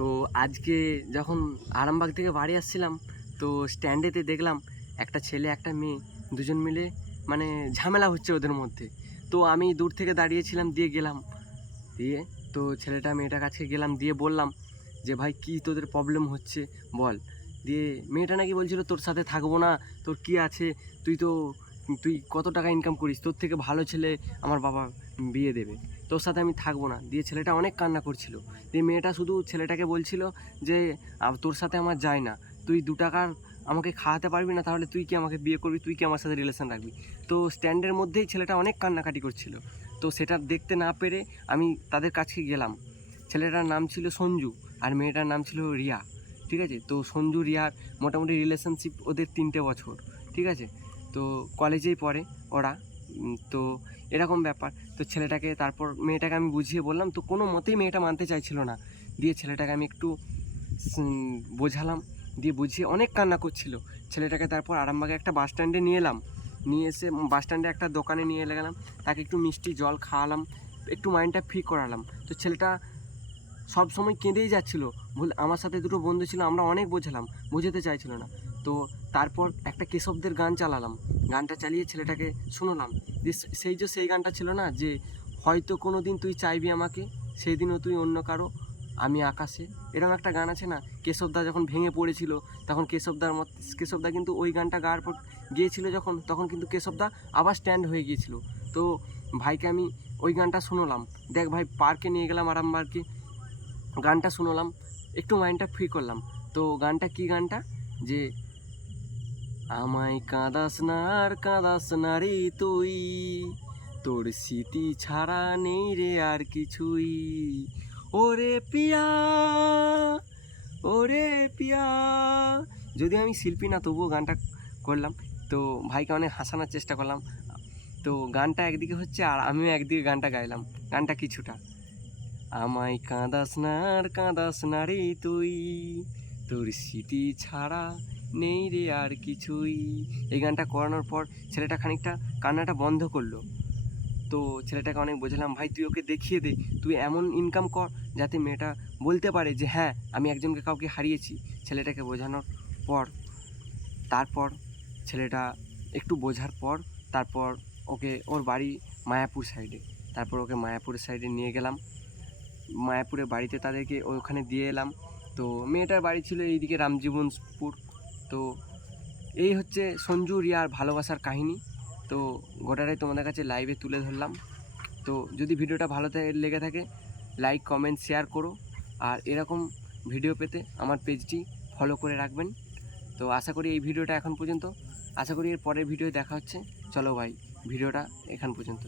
তো আজকে যখন আরামবাগ থেকে বাড়ি আসছিলাম, তো স্ট্যান্ডেতে দেখলাম একটা ছেলে একটা মেয়ে দুজন মিলে মানে ঝামেলা হচ্ছে ওদের মধ্যে। তো আমি দূর থেকে দাঁড়িয়েছিলাম, দিয়ে গেলাম, দিয়ে তো ছেলেটা মেয়েটার কাছে গেলাম, দিয়ে বললাম যে ভাই কী তোদের প্রবলেম হচ্ছে বল। দিয়ে মেয়েটা নাকি বলছিল তোর সাথে থাকবো না, তোর কি আছে, তুই কত টাকা ইনকাম করিস, তোর থেকে ভালো ছেলে আমার বাবা বিয়ে দেবে, তোর সাথে আমি থাকবো না। দিয়ে ছেলেটা অনেক কান্না করছিল। দিয়ে মেয়েটা শুধু ছেলেটাকে বলছিল যে তোর সাথে আমার যায় না, তুই 2 টাকার আমাকে খাওয়াতে পারবি না, তাহলে তুই কি আমাকে বিয়ে করবি, তুই কি আমার সাথে রিলেশন রাখবি। তো স্ট্যান্ডের মধ্যেই ছেলেটা অনেক কান্নাকাটি করছিল। তো সেটা দেখতে না পেরে আমি তাদের কাছে গেলাম। ছেলেটার নাম ছিল সঞ্জু আর মেয়েটার নাম ছিল রিয়া। ঠিক আছে, তো সঞ্জু রিয়ার মোটামুটি রিলেশনশিপ ওদের 3টে বছর। ঠিক আছে, তো কলেজেই পড়ে ওরা। তো এরকম ব্যাপার। তো ছেলেটাকে তারপর মেয়েটাকে আমি বুঝিয়ে বললাম, তো কোনো মতেই মেয়েটা মানতে চাইছিল না। দিয়ে ছেলেটাকে আমি একটু বোঝালাম, দিয়ে বুঝিয়ে অনেক কান্না করছিল ছেলেটাকে। তারপর আরামবাগে একটা বাস স্ট্যান্ডে নিয়ে এলাম, নিয়ে এসে বাস স্ট্যান্ডে একটা দোকানে নিয়ে গেলাম, তাকে একটু মিষ্টি জল খাওয়ালাম, একটু মাইন্ডটা ফ্রি করালাম। তো ছেলেটা সব সময় কেঁদেই যাচ্ছিলো। আমার সাথে দুটো বন্ধু ছিল, আমরা অনেক বোঝালাম, বোঝাতে চাইছিল না। তো তারপর একটা কেশবদের গান চালালাম, গানটা চালিয়ে ছেলেটাকে শোনালাম। যে সেই গানটা ছিল না, যে হয়তো কোনো দিন তুই চাইবি আমাকে, সেই দিনও তুই অন্য কারো, আমি আকাশে। এরকম একটা গান আছে না, কেশবদা যখন ভেঙে পড়েছিল তখন কেশবদা কিন্তু ওই গানটা গাওয়ার পর গিয়েছিল যখন, তখন কিন্তু কেশবদা আবার স্ট্যান্ড হয়ে গিয়েছিল। তো ভাইকে আমি ওই গানটা শোনালাম। দেখ ভাই, পার্কে নিয়ে গেলাম আরামবাগকে, গানটা শুনলাম, একটু মাইন্ডটা ফ্রি করলাম। তো গানটা কি গানটা, যে আমায় কাঁদাস না আর কাঁদাস না রে তুই, তোর স্মৃতি ছাড়া নেই রে আর কিছুই, ওরে পিয়া, ওরে পিয়া। যদি আমি শিল্পী না, তবুও গানটা করলাম। তো ভাইকে অনেক হাসানোর চেষ্টা করলাম। তো গানটা একদিকে হচ্ছে আর আমিও একদিকে গানটা গাইলাম, গানটা কিছুটা। আমায় কাঁদাস না আর কাঁদাস না রে তুই, তোর স্মৃতি ছাড়া নেই রে আর কিছুই। এই গানটা করানোর পর ছেলেটা খানিকটা কান্নাটা বন্ধ করলো। তো ছেলেটাকে অনেক বোঝালাম, ভাই তুই ওকে দেখিয়ে দে, তুই এমন ইনকাম কর যাতে মেয়েটা বলতে পারে যে হ্যাঁ আমি একজনকে কাউকে হারিয়েছি। ছেলেটাকে বোঝানোর পর তারপর ছেলেটা একটু বোঝার পর তারপর ওকে ওর বাড়ি মায়াপুর সাইডে, তারপর ওকে মায়াপুরের সাইডে নিয়ে গেলাম। মায়াপুরে বাড়িতে তাদেরকে ওখানে দিয়ে এলাম। তো মেয়েটার বাড়ি ছিল এইদিকে রামজীবনপুর। তো এই হচ্ছে সঞ্জু রিয়ার ভালোবাসার কাহিনী। তো গোটাটাই তোমাদের কাছে লাইভে তুলে ধরলাম। তো যদি ভিডিওটা ভালো লেগে থাকে, লাইক কমেন্ট শেয়ার করো, আর এরকম ভিডিও পেতে আমার পেজটি ফলো করে রাখবেন। তো আশা করি এই ভিডিওটা এখন পর্যন্ত, আশা করি এর পরের ভিডিও দেখা হচ্ছে। চলো ভাই, ভিডিওটা এখান পর্যন্ত।